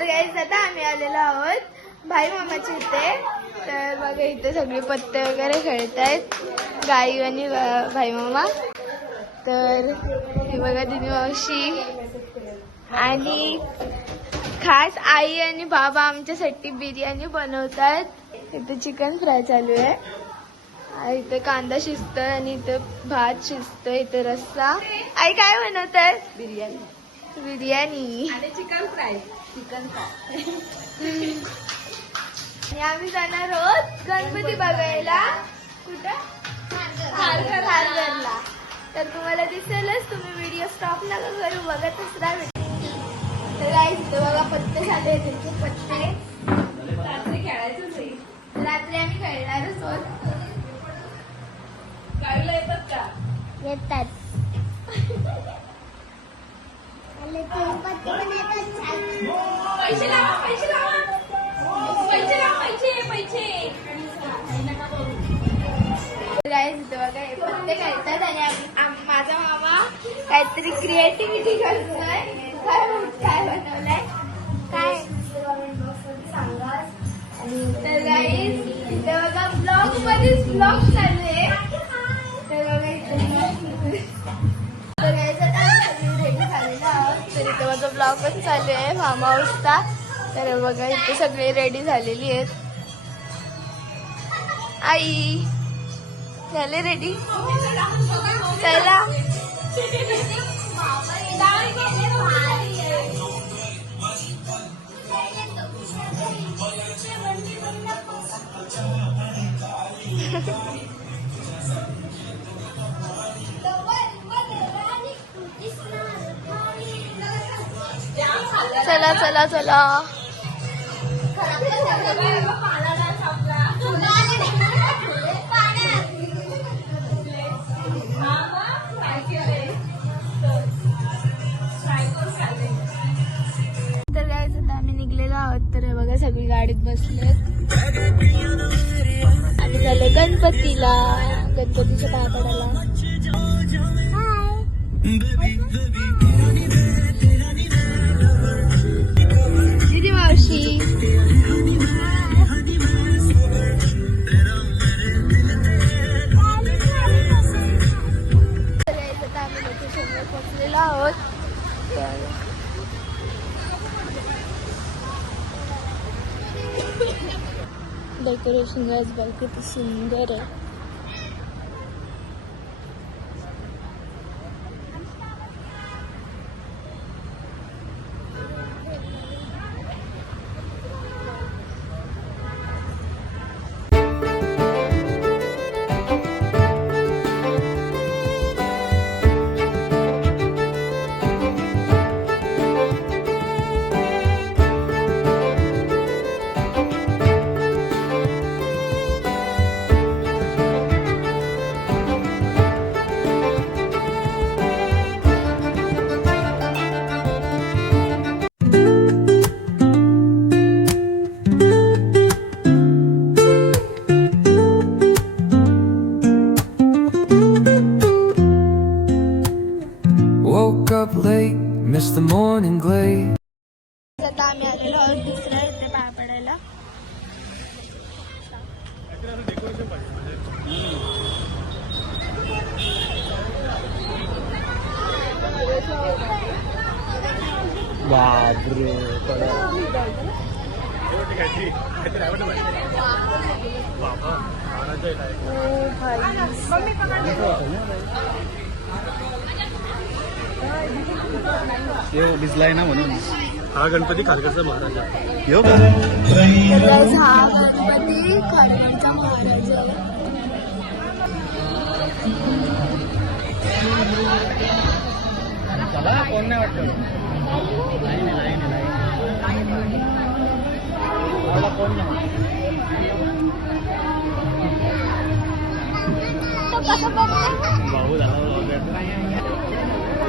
तर गाईज आता आम्ही आलेलो आहोत भाई मामाच्या इथे. तर बघा इथे सगळे पत्ते वगैरे खेळत आहेत. गाई आणि भा- भाई मामा तर हे बघा दिदी मावशी आणि खास आई आणि बाबा आमच्यासाठी बिर्याणी बनवतात. इथे चिकन फ्राय चालू आहे. इथे कांदा शिजतोय आणि इथं भात शिजतोय इथे रस्सा. आई काय बनवतात बिर्याणी. बिर्याणी. आणि चिकन फ्राय. Chicken fry. आणि आम्ही जाणार आहोत गणपती बघायला. कुठं? खारघर खारघरला. तर तुम्हाला दिसेलच तुम्ही व्हिडिओ स्टॉप नका करू बघतच राहा तर बघा पत्ते झाले त्यांचे पत्ते. रात्री खेळायचंच आहे. रात्री आम्ही खेळणारच गाडीला येतात का? येतात. पैसे लावा पैसे लावा. पैसे लावा पैसे पैसे. गाईस बघा हे पत्ते आणि माझा मामा काहीतरी क्रिएटिव्हिटी करतोय. काय काय बनवलंय. काय? तर गाईस इथं बघा ब्लॉग मध्येच ब्लॉग चालू ब्लॉगच चालू आहे मामा हाऊसचा तर बघा इथे सगळे रेडी झालेली आहेत. आई झाले रेडी चला. चला चला चला. तर काय आता आम्ही निघलेलो आहोत. तर बघा सगळी गाडीत बसलेत. आणि झालं गणपतीला. गणपतीच्या पाया पडायला डेकोरेशन आज बघ किती सुंदर the morning glade. आता आम्ही आलेलो आहोत दुसऱ्या इथे पाया पडायला दिसलाय ना म्हणून. हा गणपती खारघरचा महाराजा. यो तर guys, हा गणपती खारघरचा महाराज आहे चला कोण नाही वाटतं? नाही नाही नाही नाही मला कोण नाही भाऊ झाला.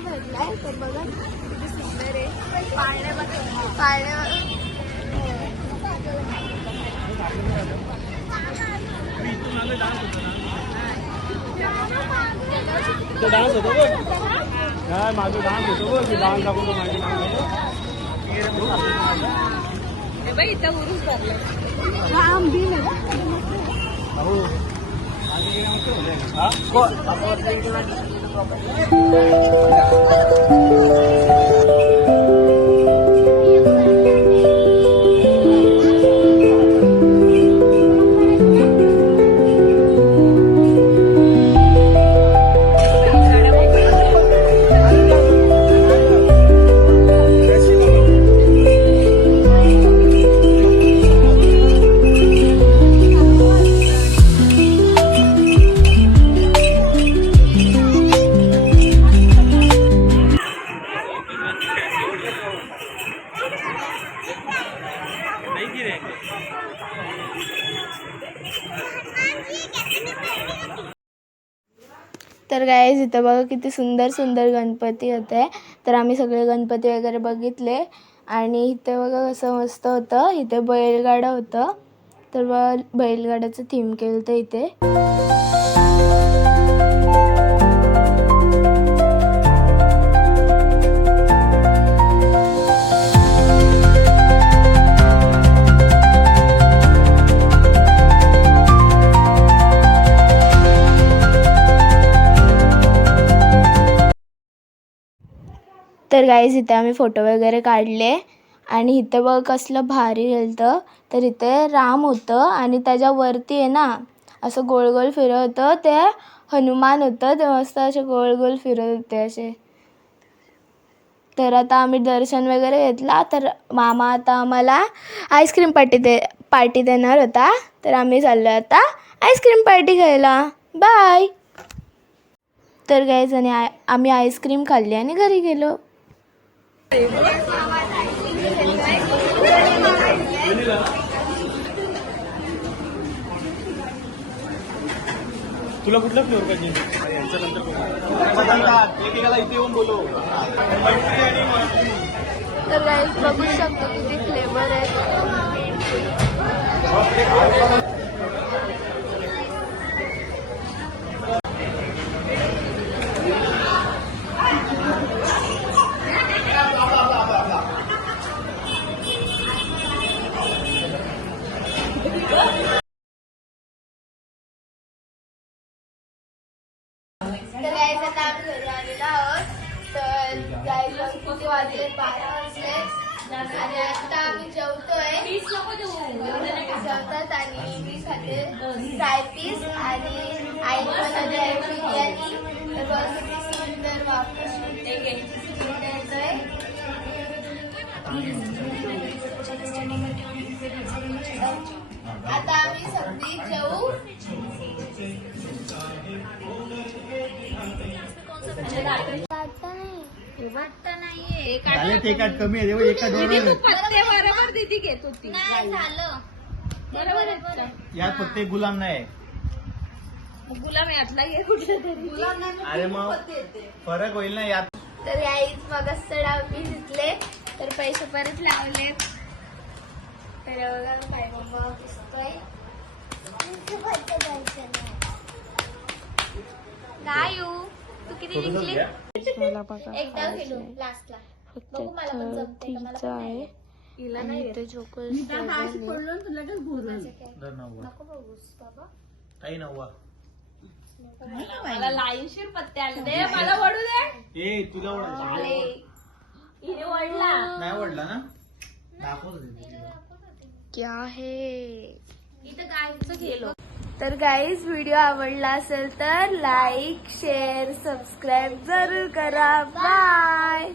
मेळा मेला भरलाय तर बघा किती सुंदर आहे पाळणे बघा पाळणे तो डान्स होतो बघ काय माझं डान्स होतो बघ मी डान्स दाखवतो माझी हो हा? Thank you. तर गाईज इथं बघा किती सुंदर सुंदर गणपती होते. तर आम्ही सगळे गणपती वगैरे बघितले. आणि इथे बघा कसं मस्त होतं. इथे बैलगाडा होतं. तर बघा बैलगाड्याचं थीम केलं होतं इथे. गाईज इथे आम्ही फोटो वगैरे काढले. आणि इथं बघ कसलं भारी गेलं तर इथे राम होतं आणि त्याच्यावरती आहे ना असं गोल गोल फिरत होतं. ते हनुमान होतं. ते मस्त असे गोल गोल फिरत होते असे. तर आता आम्ही दर्शन वगैरे घेतला. तर मामा आता आम्हाला आईस्क्रीम पार्टी दे पार्टी देणार होता. तर आम्ही चाललो आता आईस्क्रीम पार्टी घ्यायला. बाय तर गाईज आणि आय आम्ही आईस्क्रीम खाल्ली आणि घरी गेलो. तुला कुठला फ्लोअर पाहिजे? यांच्या नंतर एकेकाला इथे येऊन बोलू. तर बघू शकतो किती फ्लेवर आहे आणि आता आम्ही जेवतोय जेवतात आणि मी खाते। फ्राय पीस आणि आई बनवते आहे बिर्याणी तर बघा किती सुंदर वापस येतोय आता आम्ही सगळी जेवू झाले ते काय कमी. आहे एका पत्ते बरोबर दिदी घेत होती बरोबर यात फक्त एक गुलाम नाही. गुलाम यातला घे कुठलं तरी. अरे मग फरक होईल ना यात. तर आईच मग डावपी घेतले तर पैसे परत लावले. तर बघा काय मम्मा दिसतोय. काय येऊ तू किती जिंकली एकदा खेळू लास्टला बघू मला पण जमते का? मला पण नाही येत. आणि इथे चोकोज दर नव्वा नको बघूस बाबा. काही नव्वा मला लाईनशीर पत्ते आले. दे मला वडू दे. ए तुला हिने वडला नाही ना? दाखवत होते तुला. क्या है? इथं गायचं गेलो तर गाईज व्हिडिओ आवडला असेल तर लाईक शेअर सबस्क्राईब जरूर करा. बाय